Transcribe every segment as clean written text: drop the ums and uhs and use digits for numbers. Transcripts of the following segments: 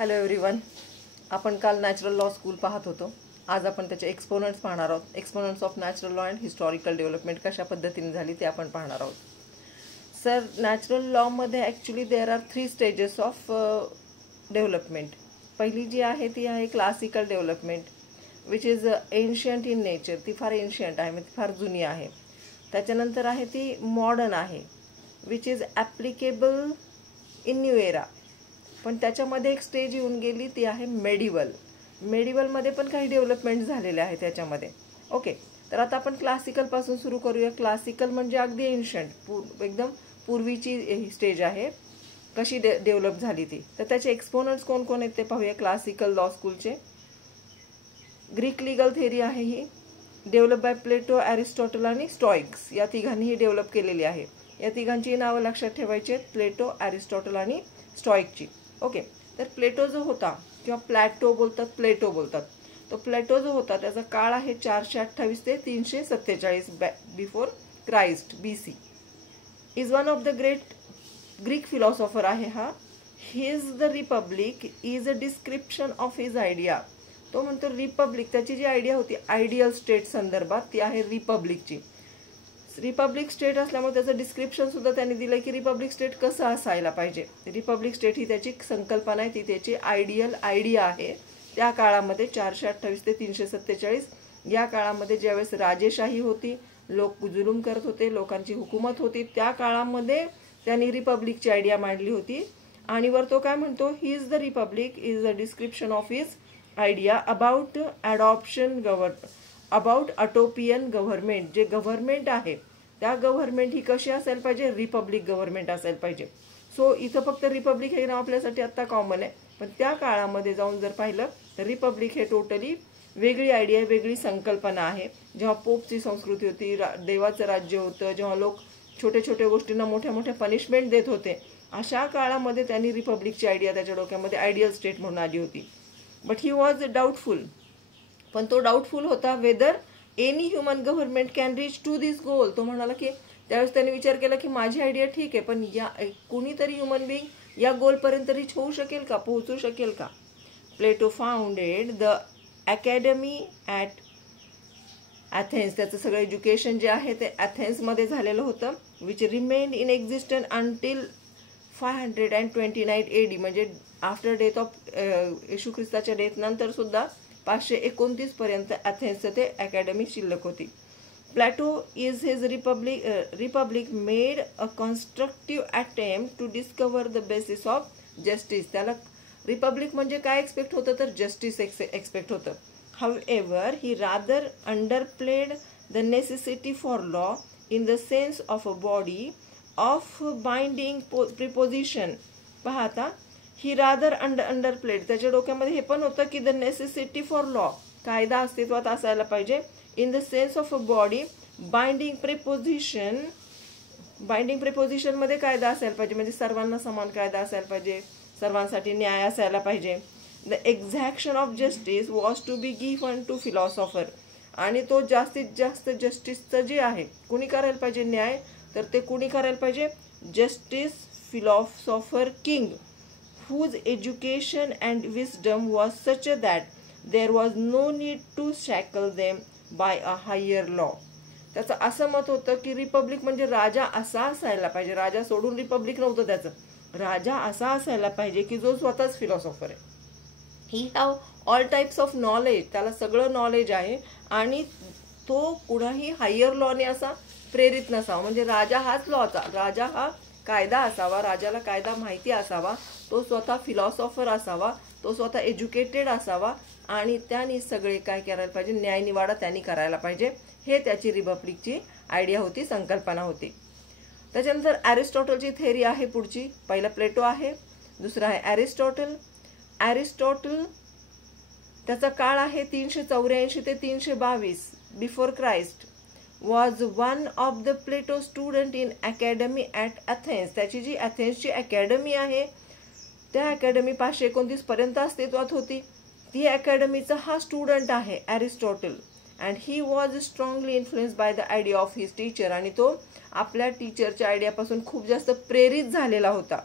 Hello everyone. आपण काल natural law school पाहत होतो. आज आपण त्याचे एक्सपोनंट्स पाहणार आहोत. Exponents of natural law and historical development कशा पद्धतीने झाली ते आपण पाहणार आहोत. सर, नॅचरल लॉमध्ये actually there are 3 stages of development. पहिली जी आहे ती आहे classical development, which is ancient in nature. ती फार एन्शियंट आहे, ती फार जुनी आहे. त्याच्यानंतर आहे ती मॉडर्न आहे, which is applicable in new era. पण त्याच्यामध्ये एक स्टेज येऊन गेली, ती आहे मेडिवल. मेडिवलमध्ये पण काही डेव्हलपमेंट झालेले आहे त्याच्यामध्ये. ओके, तर आता आपण क्लासिकलपासून सुरू करूया. क्लासिकल म्हणजे अगदी एन्शंट, एकदम पूर्वीची स्टेज आहे, कशी डेव्हलप झाली ती. तर त्याचे एक्सपोनंट्स कोण कोण आहेत ते पाहूया. क्लासिकल लॉ स्कूलचे ग्रीक लिगल थेरी आहे ही, डेव्हलप बाय प्लेटो, ॲरिस्टॉटल आणि स्टॉइक्स. या तिघांनी ही डेव्हलप केलेली आहे. या तिघांची नावं लक्षात ठेवायची आहेत, प्लेटो, ॲरिस्टॉटल आणि स्टॉइकची. ओके, तर प्लेटो जो होता किंवा प्लॅटो बोलतात, प्लेटो बोलतात, तो प्लेटो जो होता त्याचा काळ आहे 428 ते 347 before Christ BC. Is one of the great Greek philosopher आहे हा. His the Republic is a description of his idea. तो म्हणतो रिपब्लिक, त्याची जी आयडिया होती आयडियल स्टेट संदर्भात, ती आहे रिपब्लिकची. रिपब्लिक स्टेट असल्यामुळे त्याचं डिस्क्रिप्शन सुद्धा त्यांनी दिलं की रिपब्लिक स्टेट कसं असायला पाहिजे. रिपब्लिक स्टेट ही त्याची संकल्पना आहे, ती त्याची आयडियल आयडिया आहे. त्या काळामध्ये 428 ते 347 या काळामध्ये ज्यावेळेस राजेशाही होती, लोक जुलूम करत होते, लोकांची हुकूमत होती, त्या काळामध्ये त्यांनी रिपब्लिकची आयडिया मांडली होती. आणि वर तो काय म्हणतो, he is the Republic is a description of his idea about adoption about utopian government. जे गव्हर्नमेंट आहे त्या गव्हर्नमेंट ही कशी असायला पाहिजे, रिपब्लिक गव्हर्नमेंट असायला पाहिजे. सो इथं फक्त रिपब्लिक हे नाव आपल्यासाठी आत्ता कॉमन आहे, पण त्या काळामध्ये जाऊन जर पाहिलं तर रिपब्लिक हे टोटली वेगळी आयडिया, वेगळी संकल्पना आहे. जेव्हा पोपची संस्कृती होती, देवाचं राज्य होतं, जेव्हा लोक छोट्या छोट्या गोष्टींना मोठ्या मोठ्या पनिशमेंट देत होते, अशा काळामध्ये त्यांनी रिपब्लिकची आयडिया त्याच्या डोक्यामध्ये आयडियल स्टेट म्हणून आली होती. But he was doubtful. पण तो डाऊटफुल होता whether any human government can reach to this goal. तो म्हणाला की त्यावेळेस त्याने विचार केला की माझी आयडिया ठीक आहे, पण या कुणीतरी ह्युमन बिईंग या गोलपर्यंत रीच होऊ शकेल का, पोहोचू शकेल का. Plato founded the Academy at Athens. त्याचं सगळं एज्युकेशन जे आहे ते ॲथेन्समध्ये झालेलं होतं, which remained in existent until 529 AD, म्हणजे आफ्टर डेथ ऑफ येशू ख्रिस्ताच्या डेथ नंतर सुद्धा 529 पर्यंत ॲथेन्सचं ते अकॅडमी शिल्लक होती. Plato is his Republic made a constructive attempt to discover the basis of justice. त्याला रिपब्लिक म्हणजे काय एक्सपेक्ट होतं, तर जस्टिस एक्सपेक्ट होतं. However he rather underplayed the necessity for law in the sense of a body of binding proposition. पहा आता, ही rather अंडरप्लेड, त्याच्या डोक्यामध्ये हे पण होतं की द नेसेसिटी फॉर लॉ, कायदा अस्तित्वात असायला पाहिजे. In the sense of a body binding प्रिपोजिशनमध्ये कायदा असायला पाहिजे, म्हणजे सर्वांना समान कायदा असायला पाहिजे, सर्वांसाठी न्याय असायला पाहिजे. The exaction of justice was to be given to philosopher. आणि तो जास्तीत जास्त जस्टिसचं जे आहे कुणी करायला पाहिजे न्याय, तर ते कुणी करायला पाहिजे, justice philosopher king, whose education and wisdom was such that there was no need to shackle them by a higher law. त्याचं असं मत होतं की रिपब्लिक म्हणजे राजा असा असायला पाहिजे, राजा सोडून रिपब्लिक नव्हतं त्याचं, राजा असा असायला पाहिजे की जो स्वतःच फिलॉसॉफर आहे. He have all types of knowledge, त्याला सगळं नॉलेज आहे आणि तो कुणाही हायर लॉने असा प्रेरित नसावा. म्हणजे राजा हाच लॉचा, राजा हा कायदा असावा, राजाला कायदा माहिती असावा, तो स्वतः फिलॉसॉफर असावा, तो स्वतः एज्युकेटेड असावा आणि त्यांनी सगळे काय करायला पाहिजे, न्यायनिवाडा त्यांनी करायला पाहिजे. हे त्याची रिपब्लिकची आयडिया होती, संकल्पना होती. त्याच्यानंतर ॲरिस्टॉटलची थेरी आहे पुढची. पहिला प्लेटो आहे, दुसरा आहे ॲरिस्टॉटल. ॲरिस्टॉटल त्याचा काळ आहे 384 ते 322 before Christ. Was one of the Plato student in academy at Athens. त्याची जी ॲथेन्सची अकॅडमी आहे त्या अकॅडमी 529 पर्यंत अस्तित्वात होती. ती अकॅडमीचा हा स्टुडंट आहे Aristotle. And he was strongly influenced by the idea of his teacher. आणि तो आपल्या टीचरच्या आयडियापासून खूप जास्त प्रेरित झालेला होता.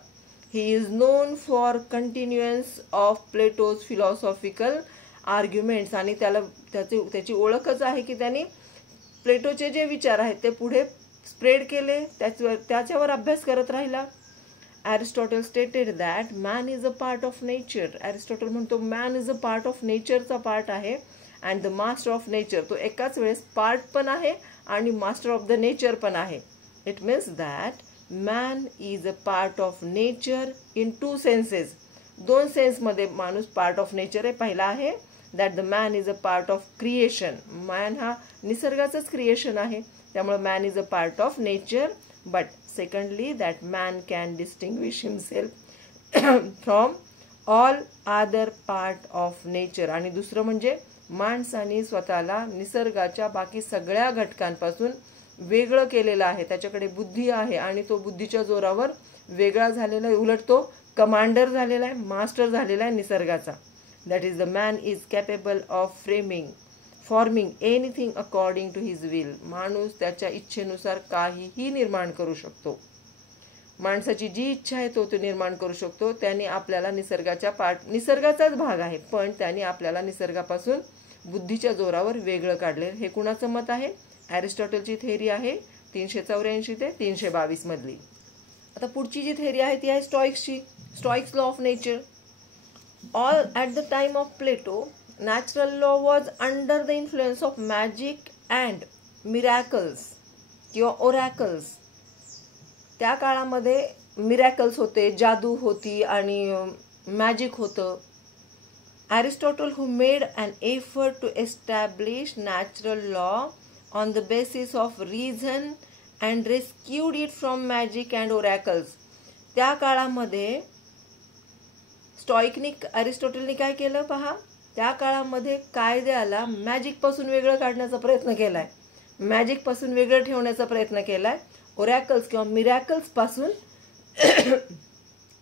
He is known for continuance of Plato's philosophical arguments. आणि त्याची ओळखच आहे की त्यांनी प्लेटोचे जे विचार आहेत ते पुढे स्प्रेड केले, त्याच्यावर अभ्यास करत राहिला. Aristotle stated that man is a part of nature. Aristotle म्हणतो man is a part of natureचा पार्ट आहे and the master of nature. तो एकाच वेळेस पार्ट पण आहे आणि मास्टर ऑफ द नेचर पण आहे. It means that man is a part of nature in two senses. दोन सेन्स मध्ये माणूस पार्ट ऑफ नेचर आहे. पहिला आहे that the man is a part of creation. man हा निसर्गाचंच क्रिएशन आहे, त्यामुळे man is a part of nature. But secondly, that man can distinguish himself from all other part of nature. आणि दुसरं म्हणजे माणसाने स्वतःला निसर्गाच्या बाकी सगळ्या घटकांपासून वेगळं केलेलं आहे. त्याच्याकडे बुद्धी आहे आणि तो बुद्धीच्या जोरावर वेगळा झालेला आहे. उलट तो कमांडर झालेला आहे, मास्टर झालेला आहे निसर्गाचा. That is the man is capable of forming anything according to his will. माणूस त्याच्या इच्छेनुसार काहीही निर्माण करू शकतो. माणसाची जी इच्छा आहे तो निर्माण करू शकतो. त्याने आपल्याला निसर्गाचाच भाग आहे, पण त्याने आपल्याला निसर्गापासून बुद्धीच्या जोरावर वेगळं काढले. हे कुणाचं मत आहे? ॲरिस्टॉटलची थेअरी आहे 384 ते 322 मधली. आता पुढची जी थेअरी आहे ती आहे स्टॉइक्सची. Stoics law of nature. All at the time of Plato natural law was under the influence of magic and miracles किंवा ओरॅकल्स. त्या काळामध्ये मिरॅकल्स होते, जादू होती आणि मॅजिक होतं. Aristotle, who made an effort to establish natural law on the basis of reason and rescued it from magic and oracles. त्या काळामध्ये स्टॉइकनी अरिस्टॉटलनी काय केलं पहा, त्या काळामध्ये कायद्याला मॅजिक पासून वेगळं काढण्याचा प्रयत्न केलाय, मॅजिक पासून वेगळं ठेवण्याचा प्रयत्न केलाय, ओरॅकल्स किंवा मिरॅकल्स पासून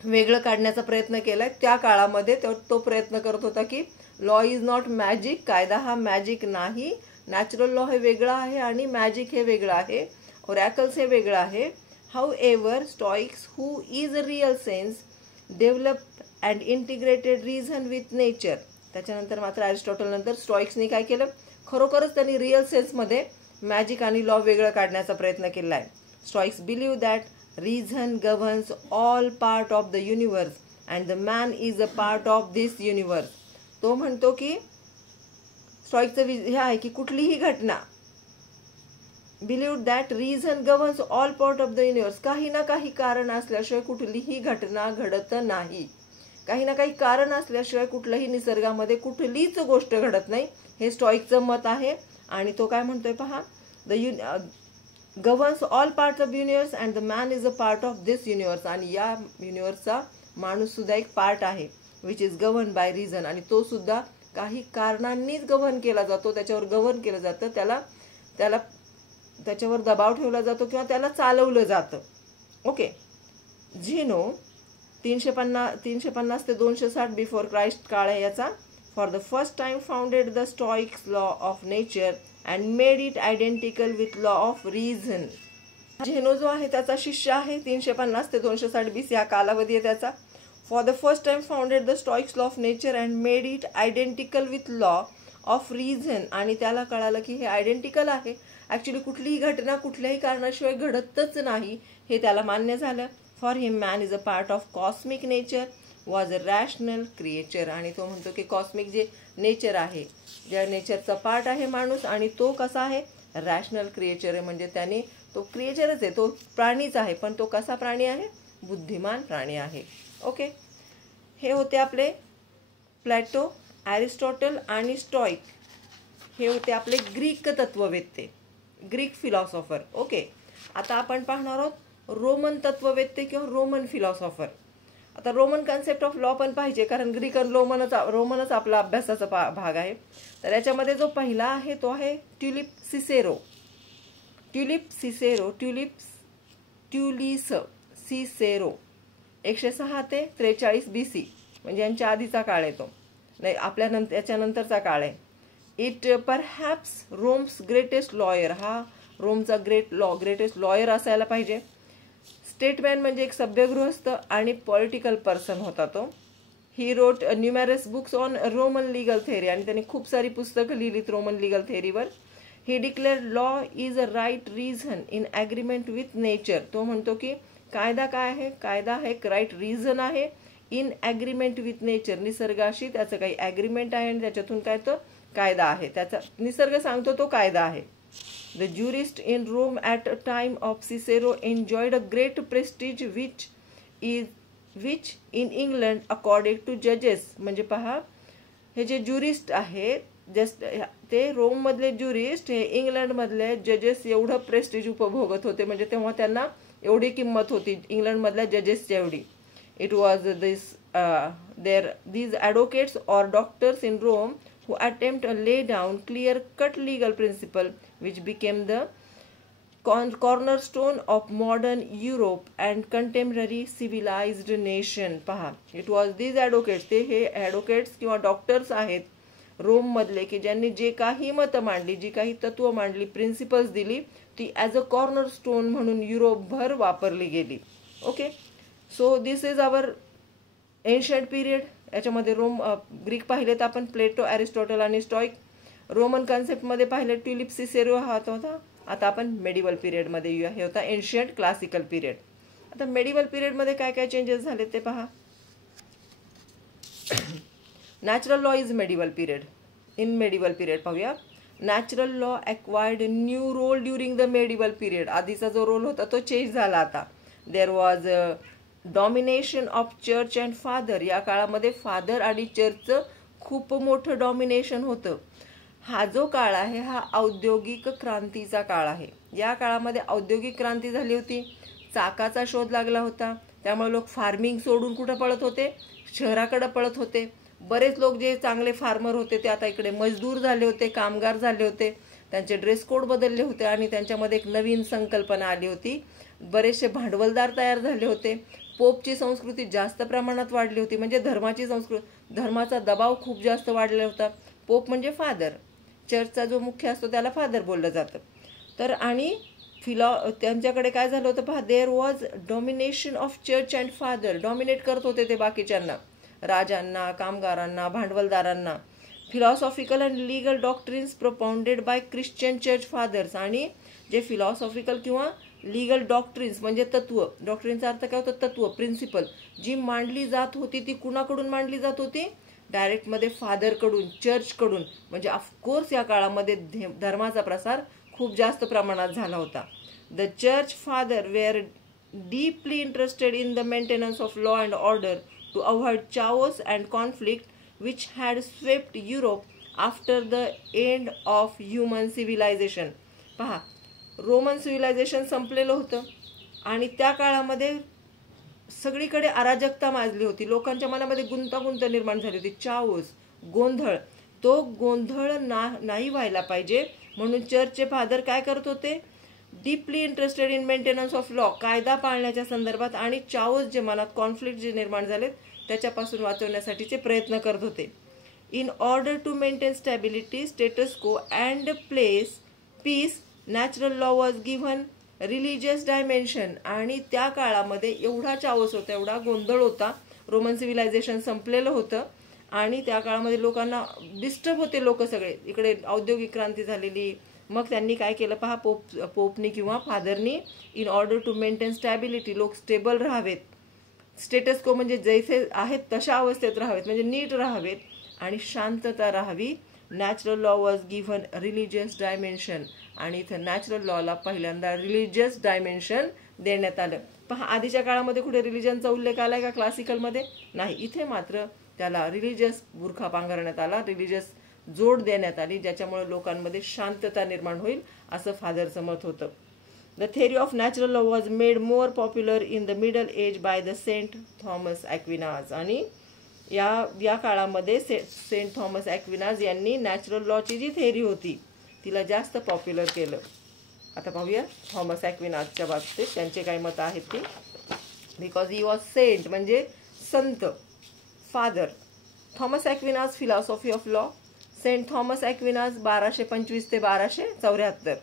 वेगळं काढण्याचा प्रयत्न केलाय. त्या काळामध्ये तो प्रयत्न करत होता की लॉ इज नॉट मॅजिक, कायदा हा मॅजिक नाही, नॅचरल लॉ हे वेगळं आहे आणि मॅजिक हे वेगळं आहे, ओरॅकल्स हे वेगळं आहे. However Stoics who is a real sense developed and integrated reason with nature. त्याच्यानंतर मात्र अरिस्टॉटल नंतर स्टॉइक्सनी काय केलं, खरोखरच त्यांनी रिअल सेन्समध्ये मॅजिक आणि लॉ वेगळं काढण्याचा प्रयत्न केला आहे. Stoics believe that reason governs all part of the universe and the man is a part of this universe. तो म्हणतो की स्टॉइकचं हे आहे की कुठलीही घटना, believe that reason governs all part of the universe. काही ना काही कारण असल्याशिवाय कुठलीही घटना घडत नाही. काही ना काही कारण असल्याशिवाय कुठल्याही निसर्गामध्ये कुठलीच गोष्ट घडत नाही. हे स्टॉइकचं मत आहे. आणि तो काय म्हणतोय पहा, governs all parts of universe and the man is a part of this universe. आणि या युनिव्हर्सचा माणूस सुद्धा एक पार्ट आहे which is governed by reason. आणि तो सुद्धा काही कारणांनीच गव्हर्न केला जातो, त्याच्यावर गव्हर्न केलं जातं, त्याच्यावर दबाव ठेवला जातो किंवा त्याला चालवलं जातं. ओके. झिनो 350 ते 260 बिफोर क्राइस्ट काळ आहे याचा. For the first time founded the Stoics law of nature and made it identical with law of reason. झेनो जो आहे त्याचा शिष्य आहे. 350 ते 260 BC हा कालावधी आहे त्याचा. For the first time founded the Stoics law of nature and made it identical with law of reason. आणि त्याला कळालं की हे आयडेंटिकल आहे, ॲक्च्युली कुठलीही घटना कुठल्याही कारणाशिवाय घडतच नाही हे त्याला मान्य झालं. For him man is a part of cosmic nature was a rational creature. आणि तो म्हणतो की कॉस्मिक जे नेचर आहे, ज्या नेचरचा पार्ट आहे माणूस, आणि तो कसा आहे, रॅशनल क्रिएचर आहे. म्हणजे त्याने तो क्रिएचरच आहे, तो प्राणीच आहे, पण तो कसा प्राणी आहे, बुद्धिमान प्राणी आहे. ओके. हे होते आपले प्लॅटो, ॲरिस्टॉटल आणि स्टॉइक. हे होते आपले ग्रीक तत्ववेत्ते, ग्रीक फिलॉसॉफर. ओके. आता आपण पाहणार आहोत रोमन तत्ववेत्ते किंवा रोमन फिलॉसॉफर. आता रोमन कन्सेप्ट ऑफ लॉ पण पाहिजे, कारण ग्रीक आणि रोमनच आपला अभ्यासाचा भाग आहे. तर याच्यामध्ये जो पहिला आहे तो आहे ट्युलिप सिसेरो. ट्युलिस सिसेरो 106 ते 43 BC, म्हणजे यांच्या आधीचा काळ येतो, नाही याच्यानंतरचा काळ आहे. It perhaps roams greatest lawyer. हा रोमचा ग्रेटेस्ट लॉयर असायला पाहिजे. स्टेटमॅन म्हणजे एक सभ्यगृहस्थ आणि पॉलिटिकल पर्सन होता तो. He wrote numerous books on Roman legal theory, आणि त्यांनी खूप सारी पुस्तकं लिहिलीत रोमन लिगल थेअरीवर. He declared law is a right reason in agreement with nature. तो म्हणतो की कायदा काय आहे, कायदा हा एक राईट रिझन आहे इन ॲग्रीमेंट विथ नेचर, निसर्गाशी त्याचं काही ॲग्रीमेंट आहे आणि त्याच्यातून काय तो कायदा आहे, त्याचा निसर्ग सांगतो तो कायदा आहे. The jurist in Rome at a time of Cicero enjoyed a great prestige which in England according to जजेस. म्हणजे पहा, हे जे ज्युरिस्ट आहेत जस्ट ते रोममधले ज्युरिस्ट हे इंग्लंडमधले जजेस एवढं प्रेस्टिज उपभोगत होते, म्हणजे तेव्हा त्यांना एवढी किंमत होती इंग्लंडमधल्या जजेसच्या एवढी. It was these advocates or doctors in Rome who attempt to lay down clear-cut legal principle which became the cornerstone of modern Europe and contemporary civilized nation. पहा, it was these advocates, ते हे advocates किंवा doctors आहेत Rome मधले की ज्यांनी जे काही मतं मांडली, जी काही तत्व मांडली, प्रिन्सिपल्स दिली, ती ॲज अ कॉर्नरस्टोन म्हणून युरोपभर वापरली गेली. Okay, so this is our ancient period. याच्यामध्ये ग्रीक पाहिलेत आपण, प्लेटो, ॲरिस्टॉटल आणि स्टॉइक. रोमन कन्सेप्टमध्ये पाहिले ट्युलिप सिसेरो हा होता. आता आपण मेडिवल पिरियडमध्ये येऊया. हे होता एन्शियंट क्लासिकल पिरियड. आता मेडिवल पिरियडमध्ये काय काय चेंजेस झाले ते पहा. Natural law is medieval period. In medieval period पाहूया. Natural law acquired new role during the medieval period. आधीचा जो रोल होता तो चेंज झाला आता. There was domination of church and father. या काळामध्ये फादर आणि चर्चचं खूप मोठं डॉमिनेशन होतं. हा जो काळ आहे हा औद्योगिक क्रांतीचा काळ आहे. या काळामध्ये औद्योगिक क्रांती झाली होती, चाकाचा शोध लागला होता, त्यामुळे लोक फार्मिंग सोडून कुठं पळत होते, शहराकडे पळत होते. बरेच लोक जे चांगले फार्मर होते ते आता इकडे मजदूर झाले होते, कामगार झाले होते, त्यांचे ड्रेस कोड बदलले होते आणि त्यांच्यामध्ये एक नवीन संकल्पना आली होती. बरेचसे भांडवलदार तयार झाले होते. पोपची संस्कृती जास्त प्रमाणात वाढली होती, म्हणजे धर्माचा दबाव खूप जास्त वाढला होता. पोप म्हणजे फादर, चर्चचा जो मुख्य असतो त्याला फादर बोललं जातं. तर आणि त्यांच्याकडे काय झालं होतं पहा, there was domination of church and father. Dominate करत होते ते बाकीच्यांना, राजांना, कामगारांना, भांडवलदारांना. Philosophical and legal doctrines propounded by Christian church fathers. आणि जे फिलॉसॉफिकल किंवा लीगल डॉक्ट्रिन्स म्हणजे तत्व, डॉक्ट्रिनचा अर्थ काय होतं, तत्व, प्रिन्सिपल, जी मांडली जात होती ती कुणाकडून मांडली जात होती, डायरेक्टमध्ये फादरकडून, चर्चकडून. म्हणजे ऑफकोर्स या काळामध्ये धर्माचा प्रसार खूप जास्त प्रमाणात झाला होता. The church father were deeply interested in the maintenance of law and order to avoid chaos and conflict which had swept Europe after the end of human civilization. पहा, रोमन सिव्हिलायझेशन संपलेलं होतं आणि त्या काळामध्ये सगळीकडे अराजकता माजली होती. लोकांच्या मनामध्ये गुंतागुंत निर्माण झाली होती, चाओस, गोंधळ. तो गोंधळ नाही व्हायला पाहिजे म्हणून चर्चचे फादर काय करत होते, deeply interested in maintenance of law, कायदा पाळण्याच्या संदर्भात, आणि चाओस जे मनात कॉन्फ्लिक्ट जे निर्माण झालेत त्याच्यापासून वाचवण्यासाठीचे प्रयत्न करत होते. In order to maintain stability, status quo and peace, natural law was given religious dimension. आणि त्या काळामध्ये एवढा चावस होता, एवढा गोंधळ होता, रोमन सिव्हिलायझेशन संपलेलं होतं आणि त्या काळामध्ये लोकांना डिस्टर्ब होते लोक सगळे. इकडे औद्योगिक क्रांती झालेली. मग त्यांनी काय केलं पहा, पोपनी किंवा फादरनी, in order to maintain stability, लोक स्टेबल राहावेत, स्टेटस को म्हणजे जैसे आहेत तशा अवस्थेत राहावेत, म्हणजे नीट राहावेत आणि शांतता राहावी. Natural law was given religious dimension. आणि इथं नॅचरल लॉला पहिल्यांदा रिलिजियस डायमेन्शन देण्यात आलं. पहा, आधीच्या काळामध्ये कुठे रिलिजनचा उल्लेख आलाय का क्लासिकलमध्ये? नाही. इथे मात्र त्याला रिलिजियस बुरखा पांघरण्यात आला, रिलिजियस जोड देण्यात आली, ज्याच्यामुळे लोकांमध्ये शांतता निर्माण होईल असं फादरचं मत होतं. The theory of natural law was made more popular in the middle age by the Saint Thomas Aquinas. आणि या काळामध्ये सेंट थॉमस ॲक्विनाज यांनी नॅचरल लॉची जी थेअरी होती तिला जास्त पॉप्युलर केलं. आता पाहूया थॉमस ॲक्विनाजच्या बाबतीत त्यांचे काय मतं आहेत ती. बिकॉज ही वॉज सेंट म्हणजे संत, father. Thomas Aquinas, philosophy of law. Saint Thomas Aquinas 1225 ते 1274.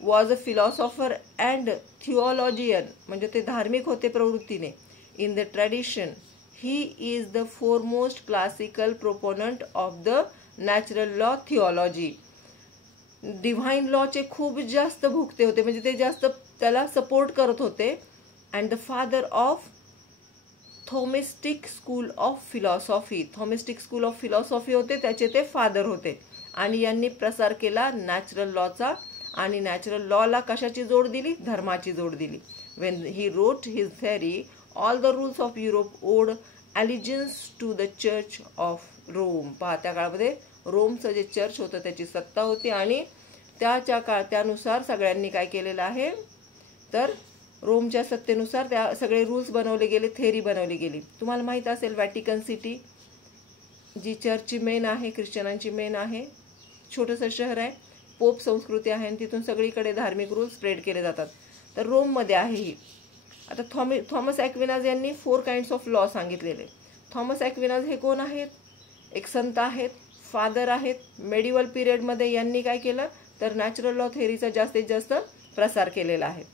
Was a philosopher and theologian, म्हणजे ते धार्मिक होते प्रवृत्तीने. In the tradition he is the foremost classical proponent of the natural law theology. Divine लॉचे खूप जास्त भुकते होते, म्हणजे ते जास्त त्याला सपोर्ट करत होते. And the father of Thomistic school of philosophy, Thomistic school of philosophy होते, त्याचे ते फादर होते. आणि यांनी प्रसार केला नॅचरल लॉचा. आणि नॅचरल लॉला कशाची जोड दिली? धर्माची जोड दिली. When he wrote his theory all the rules of Europe owed allegiance to the church of Rome. पहा, त्या काळामध्ये रोमचं जे चर्च होतं त्याची सत्ता होती आणि त्यानुसार सगळ्यांनी काय केलेलं आहे, तर रोमच्या सत्तेनुसार त्या सगळे रूल्स बनवले गेले, थेअरी बनवली गेली. तुम्हाला माहीत असेल व्हॅटिकन सिटी जी चर्चची मेन आहे, ख्रिश्चनांची मेन आहे, छोटंसं शहर आहे, पोप संस्कृती आहे आणि तिथून सगळीकडे धार्मिक रूल्स स्प्रेड केले जातात. तर रोममध्ये आहे ही. आता थॉमस ॲक्विनाज यांनी 4 काइंड्स ऑफ लॉ सांगितलेले. थॉमस ॲक्विनाज हे कोण आहेत? एक संत आहेत, फादर आहेत. मेडिवल पिरियडमध्ये यांनी काय केलं, तर नॅचरल लॉ थेअरीचा जास्तीत जास्त प्रसार केलेला आहे.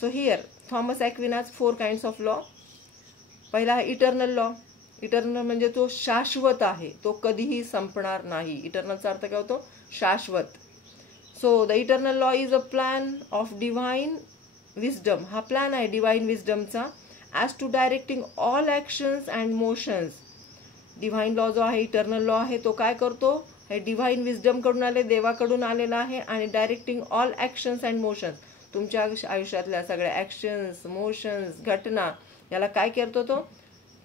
So here Thomas Aquinas 4 kinds of law. पहिला आहे इटर्नल लॉ. इटर्नल म्हणजे तो शाश्वत आहे, तो कधीही संपणार नाही. इटर्नलचा अर्थ काय होतो? शाश्वत. So the eternal law is a plan of divine wisdom. हा प्लॅन आहे डिव्हाइन विस्डमचा. As to directing all actions and motions. Divine law जो आहे, इटर्नल लॉ आहे, तो काय करतो? हे डिव्हाइन विस्डमकडून आले, देवाकडून आलेला आहे. आणि directing all actions and motions, तुमच्या आयुष्यातल्या सगळ्या ॲक्शन्स, मोशन्स, घटना याला काय करतो? तो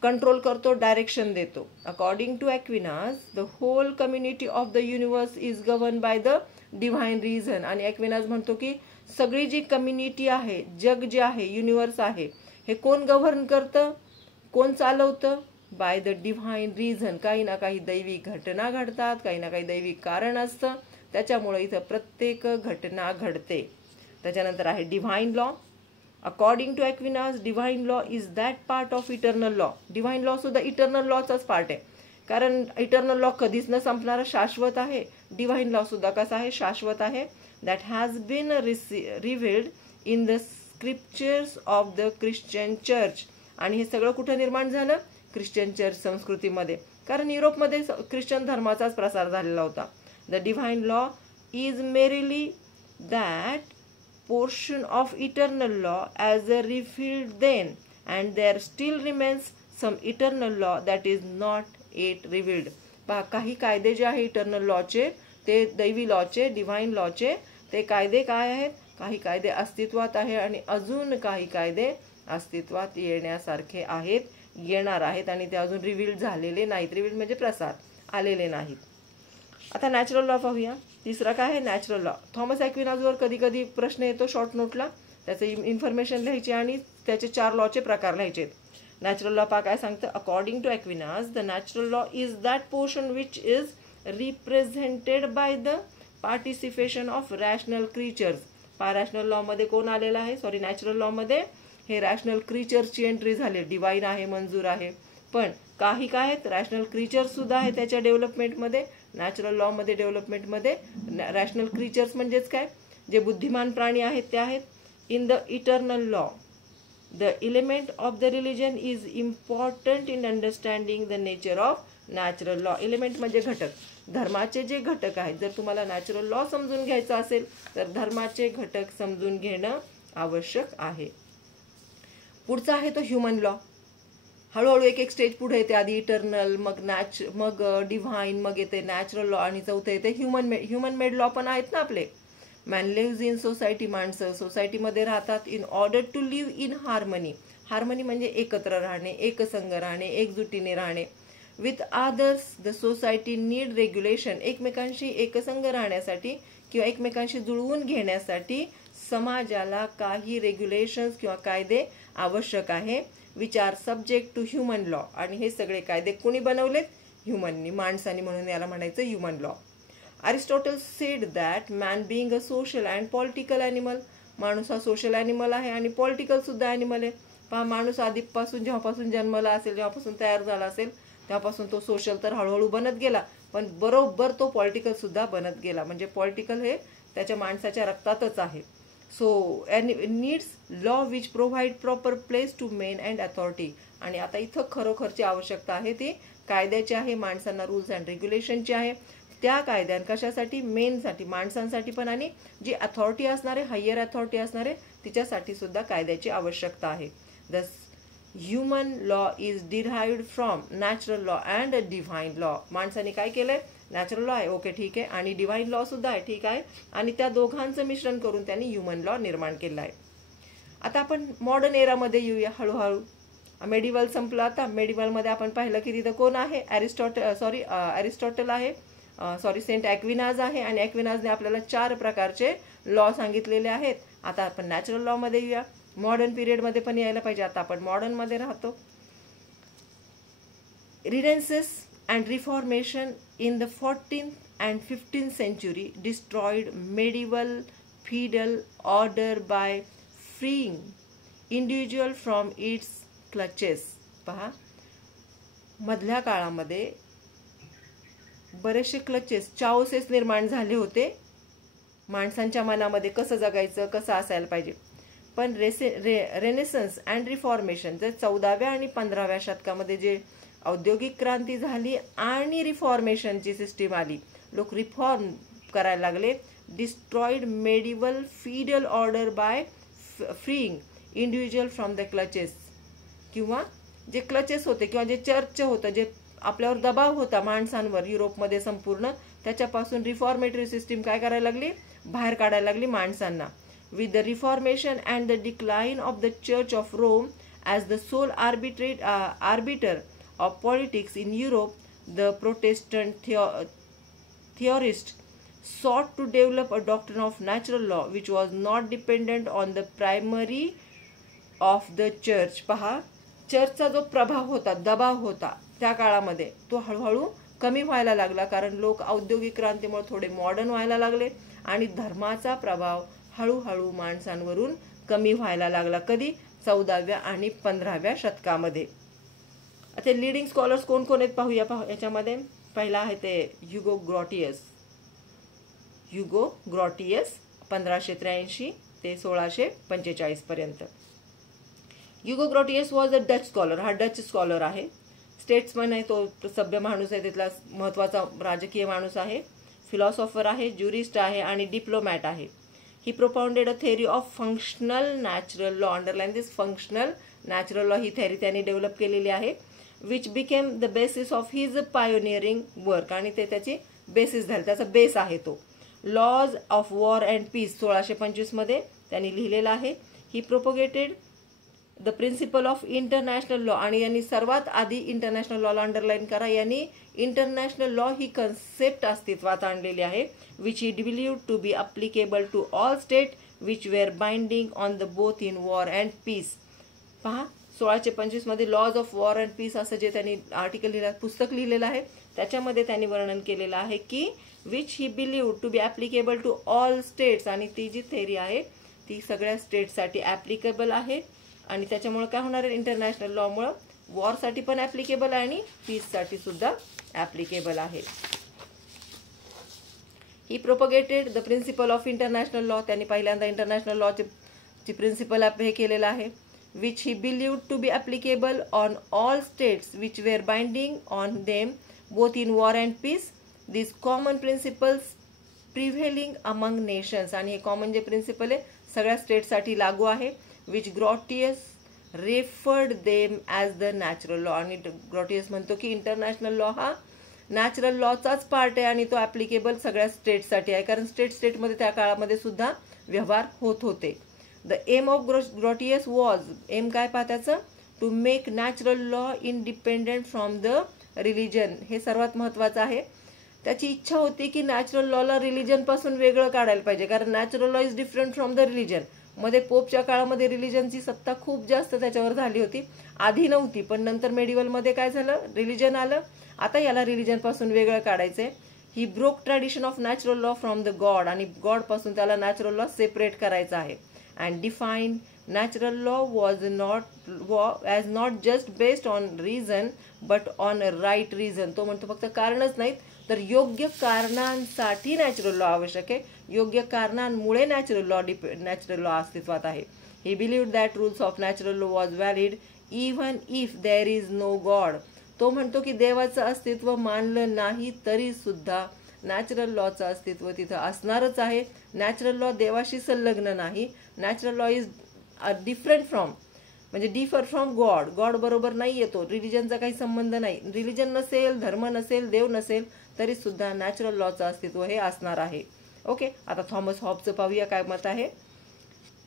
कंट्रोल करतो, डायरेक्शन देतो. According to Aquinas the whole community of the universe is govern by the divine reason. आणि ॲक्विनास म्हणतो की सगळी जी कम्युनिटी आहे, जग जे आहे, युनिवर्स आहे, हे कोण गव्हर्न करतं, कोण चालवतं? By the divine reason. काही ना काही दैवी घटना घडतात, काही ना काही दैवी कारण असतं, त्याच्यामुळे इथं प्रत्येक घटना घडते. त्याच्यानंतर आहे divine law. According to Aquinas divine law is that part of eternal law. Divine law सुद्धा इटर्नल लॉचाच पार्ट आहे, कारण इटर्नल लॉ कधीच न संपणारा शाश्वत आहे. डिव्हाइन लॉ सुद्धा कसा आहे? शाश्वत आहे. That has been revealed in the scriptures of the Christian church. आणि हे सगळं कुठं निर्माण झालं? ख्रिश्चन चर्च संस्कृतीमध्ये, कारण युरोपमध्ये ख्रिश्चन धर्माचाच प्रसार झालेला होता. The divine law is merrily that portion of eternal law as a revealed then, and there still remains some eternal law that is not yet revealed. पहा, काही कायदे जे आहे इटर्नल लॉचे, ते दैवी लॉचे, डिव्हाइन लॉचे, ते कायदे काय आहेत? काही कायदे अस्तित्वात आहे आणि अजून काही कायदे अस्तित्वात येण्यासारखे आहेत, येणार आहेत आणि ते अजून रिव्हील्ड झालेले नाहीत. रिव्हील्ड म्हणजे प्रसार आलेले नाहीत. आता नॅचरल लॉ पाहूया. तिसरा काय आहे? Natural law. थॉमस ॲक्विनाजवर कधी कधी प्रश्न येतो शॉर्ट नोटला, त्याचे इन्फॉर्मेशन लिहायची आणि त्याचे 4 लॉचे प्रकार लिहायचे. नॅचरल लॉ पहा काय सांगतं. According to Aquinas the natural law is that portion which is represented by the participation of rational creatures. पहा, रॅशनल लॉमध्ये कोण आलेलं आहे? सॉरी, नॅचरल लॉमध्ये हे रॅशनल क्रिएचर्सची एंट्री झाली. डिवाइन आहे, मंजूर आहे, पण काही काय आहेत? रॅशनल क्रिएचर्स सुद्धा आहे त्याच्या डेव्हलपमेंटमध्ये. नॅचरल लॉमध्ये डेव्हलपमेंटमध्ये रॅशनल क्रिएचर्स म्हणजेच काय? जे बुद्धिमान प्राणी आहेत ते आहेत. In the eternal law the element of the religion is important in understanding the nature of natural law. Element म्हणजे घटक, धर्माचे जे घटक आहेत. जर तुम्हाला नॅचरल लॉ समजून घ्यायचा असेल तर धर्माचे घटक समजून घेणं आवश्यक आहे. पुढचा आहे तो ह्युमन लॉ. हळूहळू एक एक स्टेज पुढे येते. आधी इटर्नल, मग डिव्हाइन, मग येते नॅचरल लॉ आणि चौथं येते ह्युमन मेड लॉ पण आहेत ना आपले. Man lives in society. माणसं सोसायटीमध्ये राहतात in order to live in harmony. Harmony म्हणजे एकत्र राहणे, एकसंग राहणे, एकजुटीने राहणे. With others the society need regulation. एकमेकांशी एकसंग राहण्यासाठी किंवा एकमेकांशी जुळवून घेण्यासाठी समाजाला काही रेग्युलेशन्स किंवा कायदे आवश्यक आहे. Which are subject to human law. आणि हे सगळे कायदे कोणी बनवलेत? ह्युमननी, माणसानी, म्हणून याला म्हणायचं human law. Aristotle sed that man being a social and political animal. माणूस हा सोशल ॲनिमल आहे आणि पॉलिटिकल सुद्धा ॲनिमल आहे. पहा, माणूस आधीपासून जेव्हापासून जन्मला असेल, जेव्हापासून तयार झाला असेल, तेव्हापासून तो सोशल तर हळूहळू बनत गेला, पण बरोबर तो पॉलिटिकल सुद्धा बनत गेला. म्हणजे पॉलिटिकल हे त्याच्या माणसाच्या रक्तातच आहे. So needs law which provide proper place to men and authority. आणि आता इथं खरोखरची आवश्यकता आहे ती कायद्याची आहे, माणसांना रूल्स अँड रेग्युलेशनची आहे. त्या कायद्यान कशासाठी, मेनसाठी, माणसांसाठी पण, आणि जी अथॉरिटी असणार आहे, हायर अथॉरिटी असणार आहे, तिच्यासाठी सुद्धा कायद्याची आवश्यकता आहे. The human law is derived from natural law and divine law. माणसाने काय केलंय, नॅचरल लॉ आहे, ओके ठीक आहे, आणि डिव्हाइन लॉ सुद्धा आहे, ठीक आहे, आणि त्या दोघांचं मिश्रण करून त्यांनी ह्युमन लॉ निर्माण केलं आहे. आता आपण मॉडर्न एरामध्ये येऊया हळूहळू. मेडिवल संपलं. आता मेडिवलमध्ये आपण पाहिलं की तिथं कोण आहे, अरिस्टॉटल आहे, सेंट ॲक्विनाज आहे, आणि ॲक्विनाजने आपल्याला 4 प्रकारचे लॉ सांगितलेले आहेत. आता आपण नॅचरल लॉमध्ये येऊया. मॉडर्न पिरियडमध्ये पण यायला पाहिजे, आता आपण मॉडर्नमध्ये राहतो. Renaissance and reformation in the 14th and 15th century destroyed medieval feudal order by freeing individual from its clutches. पहा, मधल्या काळामध्ये बरेचसे क्लचेस, चाओसेस निर्माण झाले होते माणसांच्या मनामध्ये, कसं जगायचं, कसं असायला पाहिजे. पण रेनेसन्स अँड रिफॉर्मेशन, जे 14व्या आणि 15व्या शतकामध्ये जे औद्योगिक क्रांती झाली आणि रिफॉर्मेशनची सिस्टीम आली, लोक रिफॉर्म करायला लागले. Destroyed medieval feudal order by freeing individual from the clutches. किंवा जे क्लचेस होते किंवा जे चर्च होतं, जे आपल्यावर दबाव होता माणसांवर युरोपमध्ये संपूर्ण, त्याच्यापासून रिफॉर्मेटरी सिस्टीम काय करायला लागली, बाहेर काढायला लागली माणसांना. With the reformation and the decline of the church of Rome as the sole arbiter of politics in Europe, the Protestant theorists sought to develop a doctrine of natural law which was not dependent on the primary of the church. पहा, चर्चचा जो प्रभाव होता, दबाव होता त्या काळामध्ये, तो हळूहळू कमी व्हायला लागला, कारण लोक औद्योगिक क्रांतीमुळे थोडे मॉडर्न व्हायला लागले आणि धर्माचा प्रभाव हळूहळू माणसांवरून कमी व्हायला लागला. कधी, 14व्या आणि 15व्या शतकामध्ये. आता लीडिंग स्कॉलर्स कोण कोण आहेत पाहूया. याच्यामध्ये पहिला आहे ते ह्युगो ग्रॉटियस. 1583 ते 1645 पर्यंत. Hugo Grotius was a Dutch scholar. हा डच स्कॉलर आहे, स्टेट्समन आहे, तो सभ्य माणूस आहे, तिथला महत्त्वाचा राजकीय माणूस आहे, फिलॉसॉफर आहे, ज्युरिस्ट आहे आणि डिप्लोमॅट आहे. He propounded a theory of functional natural law. Underline this, functional natural law ही थेअरी त्यांनी डेव्हलप केलेली आहे, which became the basis of his pioneering work. आणि ते त्याची बेसिस झाली, त्याचा बेस आहे तो. Laws of war and peace 1625 मध्ये त्यांनी लिहिलेला आहे. He propagated the principle of international law. आणि यांनी सर्वात आधी इंटरनॅशनल लॉला अंडरलाईन करा, यांनी इंटरनॅशनल लॉ ही कन्सेप्ट अस्तित्वात आणलेली आहे, which he believed to be applicable to all state which were binding on the both in war and peace. पहा, 1625 मध्ये laws of war and peace असं जे त्यांनी आर्टिकल लिहिलं, पुस्तक लिहिलेलं आहे, त्याच्यामध्ये त्यांनी वर्णन केलेलं आहे की which he believed to be applicable to all states. आणि ती जी थेअरी आहे ती सगळ्या स्टेट्ससाठी ॲप्लिकेबल आहे. आणि त्याच्यामुळे काय होणार आहे, इंटरनॅशनल लॉमुळं वॉरसाठी पण ॲप्लिकेबल आहे आणि पीससाठी सुद्धा ॲप्लिकेबल आहे. He propagated the principle of international law. त्यांनी पहिल्यांदा इंटरनॅशनल लॉची प्रिन्सिपल हे केलेलं आहे, which he believed to be applicable on all states which were binding on them both in war and peace. These common principles prevailing among nations. आणि हे common जे principal आहे सगळ्या स्टेटसाठी लागू आहे, which Grotius referred them as the natural law. आणि ग्रॉटियस म्हणतो की इंटरनॅशनल लॉ हा नॅचरल लॉचाच पार्ट आहे आणि तो ॲप्लिकेबल सगळ्या स्टेटसाठी आहे, कारण स्टेटमध्ये त्या काळामध्ये सुद्धा व्यवहार होत होते. The aim of Grotius was, aim काय पाहत्याचं, to make natural law independent from the religion. हे सर्वात महत्त्वाचं आहे. त्याची इच्छा होती की नॅचरल लॉला रिलिजनपासून वेगळं काढायला पाहिजे, कारण natural law is different from the religion. मध्ये पोपच्या काळामध्ये रिलिजनची सत्ता खूप जास्त त्याच्यावर झाली होती, आधी नव्हती, पण नंतर मेडिवलमध्ये काय झालं, रिलिजन आलं. आता याला रिलिजनपासून वेगळं काढायचंय. He broke tradition of natural law from the God. आणि गॉडपासून त्याला नॅचरल लॉ सेपरेट करायचा आहे. And define Natural law was not just based on reason but on a right reason. तो म्हणतो फक्त कारणच नाहीत तर योग्य कारणांसाठी नॅचरल लॉ आवश्यक आहे, योग्य कारणांमुळे नॅचरल लॉ अस्तित्वात आहे. He believed that rules of natural law was valid even if there is no God. तो म्हणतो की देवाचं अस्तित्व मानलं नाही तरी सुद्धा नॅचरल लॉचं अस्तित्व तिथं असणारच आहे. नॅचरल लॉ देवाशी संलग्न नाही. Natural law is different from म्हणजे डिफर फ्रॉम गॉड बरोबर नाही येतो. रिलिजनचा काही संबंध नाही. रिलिजन नसेल, धर्म नसेल, देव नसेल तरी सुद्धा नॅचरल लॉचं अस्तित्व हे असणार आहे. ओके, आता थॉमस हॉबचं पाहूया काय मत आहे.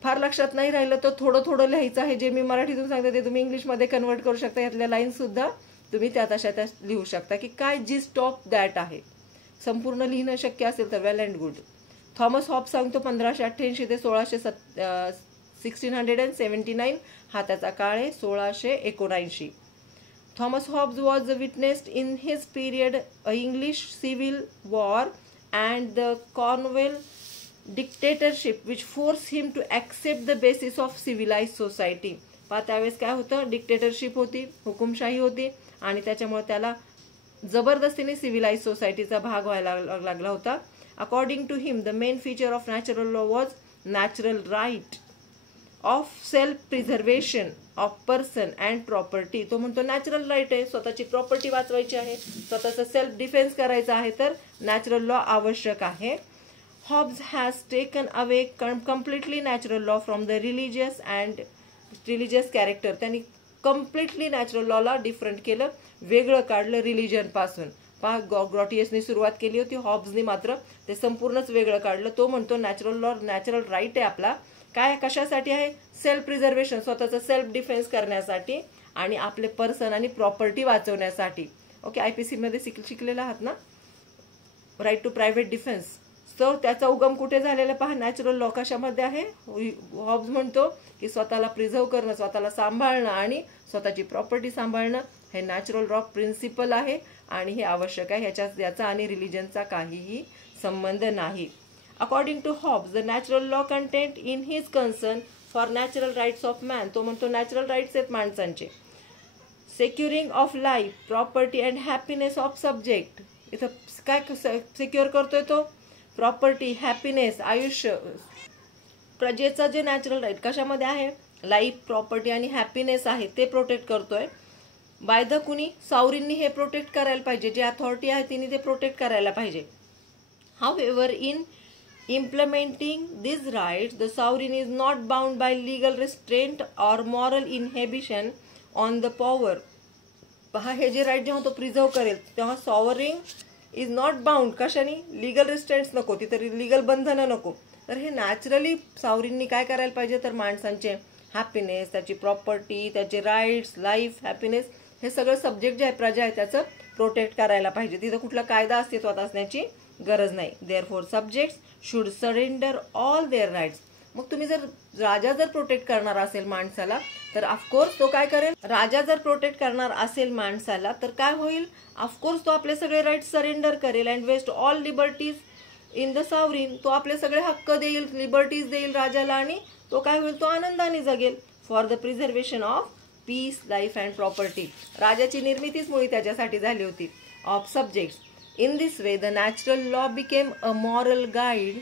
फार लक्षात नाही राहिलं तर थोडं थोडं लिहायचं आहे. जे मी मराठीतून सांगते ते तुम्ही इंग्लिशमध्ये कन्वर्ट करू शकता. यातल्या लाईन सुद्धा तुम्ही त्यात अशा त्या लिहू शकता की काय जिस्ट ऑफ दॅट आहे. संपूर्ण लिहिणं शक्य असेल तर वेल अँड गुड. थॉमस हॉब सांगतो 1588 ते 1679 हा त्याचा काळ आहे. 1679 Thomas Hobbes was witnessed in his period a English civil war and the Cornwall dictatorship which forced him to accept the basis of civilized society. त्यावेळेस काय होतं, डिक्टेटरशिप होती, हुकुमशाही होती आणि त्याच्यामुळे त्याला जबरदस्तीने सिव्हिलाइज सोसायटीचा भाग व्हायला लागला होता. According to him the main feature of natural law was natural right of self preservation of person and property. तो म्हणतो नॅचरल राईट आहे, स्वतःची प्रॉपर्टी वाचवायची आहे, स्वतःचा सेल्फ डिफेन्स करायचा आहे तर नॅचरल लॉ आवश्यक आहे. Hobbes has taken away completely natural law from the religious character. त्यांनी कम्प्लिटली नॅचरल लॉला डिफरंट केलं, वेगळं काढलं रिलिजन पासून. ग्रॉटियसनी सुरुवात केली होती, हॉब्सनी मात्र ते संपूर्णच वेगळं काढलं. तो म्हणतो नॅचरल लॉ नॅचरल राईट आहे आपला, काय कशासाठी आहे, सेल्फ प्रिझर्वेशन, स्वतःचा सेल्फ डिफेन्स करण्यासाठी आणि आपले पर्सन आणि प्रॉपर्टी वाचवण्यासाठी. ओके, IPC मध्ये शिकलेला आहात ना, राईट टू प्रायव्हेट डिफेन्स. तर त्याचा उगम कुठे झालेला पहा, नॅचरल लॉ कशामध्ये आहे. हॉब्स म्हणतो की स्वतःला प्रिझर्व करणं, स्वतःला सांभाळणं आणि स्वतःची प्रॉपर्टी सांभाळणं हे नॅचरल लॉ प्रिन्सिपल आहे आणि हे आवश्यक आहे. याचा आणि रिलिजनचा काहीही संबंध नाही. According to Hobbes the natural law content in his concern for natural rights of man. तो म्हणतो नॅचरल राईट्स आहेत माणसांचे. Securing of life, property and happiness of subject. इथं काय सिक्युअर करतोय तो, प्रॉपर्टी, हॅपीनेस, आयुष्य. प्रजेचं जे नॅचरल राईट कशामध्ये आहे, लाईफ, प्रॉपर्टी आणि हॅपीनेस आहे ते प्रोटेक्ट करतोय. बाय द कुणी, सावरींनी हे प्रोटेक्ट करायला पाहिजे, जे अथॉरिटी आहे तिने ते प्रोटेक्ट करायला पाहिजे. हाऊएव्हर in implementing these rights the sovereign is not bound by legal restraint or moral inhibition on the power. पहा, हे जे राईट जेव्हा तो प्रिझर्व करेल तेव्हा सॉवरिंग इज नॉट बाउंड, कशाने, लिगल रिस्ट्रेंट्स नको, तिथे लिगल बंधनं नको. तर हे नॅचरली सावरींनी काय करायला पाहिजे तर माणसांचे हॅपीनेस, त्याची प्रॉपर्टी, त्याचे राईट्स, लाईफ, हॅपीनेस हे सगळं सब्जेक्ट जे आहे, प्रजा आहे, त्याचं प्रोटेक्ट करायला पाहिजे. तिथं कुठला कायदा अस्तित्वात असण्याची गरज नाही. Therefore subjects should surrender all their rights. मग तुम्ही जर राजा जर प्रोटेक्ट करणार असेल माणसाला तर ऑफकोर्स तो काय करेल, राजा जर प्रोटेक्ट करणार असेल माणसाला तर काय होईल, ऑफकोर्स तो आपले सगळे राईट्स सरेंडर करेल and vest all liberties in the sovereign. तो आपले सगळे हक्क देईल, लिबर्टीज देईल राजाला आणि तो काय होईल, तो आनंदाने जगेल. For the preservation of peace, life and property. राजाची निर्मितीच मुळी त्याच्यासाठी झाली होती. Of subjects. In this way, the natural law became a moral guide.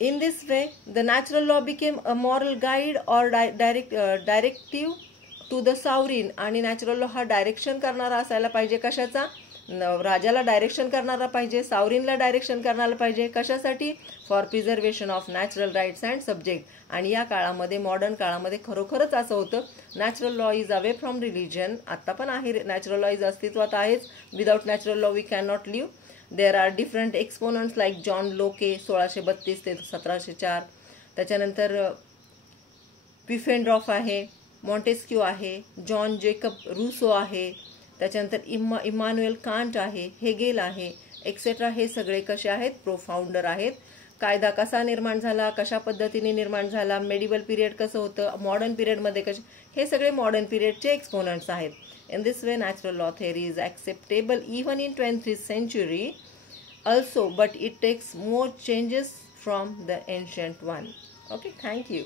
In this way, the natural law became a moral guide or directive to the sovereign. आणि natural law हा direction करणारा असायला पाहिजे. कशाचा, राजाला डायरेक्शन करणारा पाहिजे, सावरीनला direction करणारा पाहिजे. कशासाठी, for preservation of natural rights and subject. आणि या काळामध्ये, मॉडर्न काळामध्ये खरोखरच असं होतं. Natural law is away from religion. आता पण आहे, नॅचरल लॉ इज अस्तित्वात आहेच. Without natural law we can not live. There are different exponents like John Locke 1632 ते 1704. त्याच्यानंतर पिफेंड्रॉफ आहे, मॉन्टेस्क्यू आहे, जॉन जेकब रूसो आहे, त्याच्यानंतर इमान्युएल कांट आहे, हेगेल आहे, एक्सेट्रा. हे सगळे कसे आहेत, प्रोफाउंडर आहेत. कायदा कसा निर्माण झाला, कशा पद्धतीने निर्माण झाला, मेडिवल पिरियड कसं होतं, मॉडर्न पिरियडमध्ये कसे, हे सगळे मॉडर्न पिरियडचे एक्सपोनंट्स आहेत. In this way, natural law theory is acceptable even in 20th century also, but it takes more changes from the ancient one. Okay, thank you.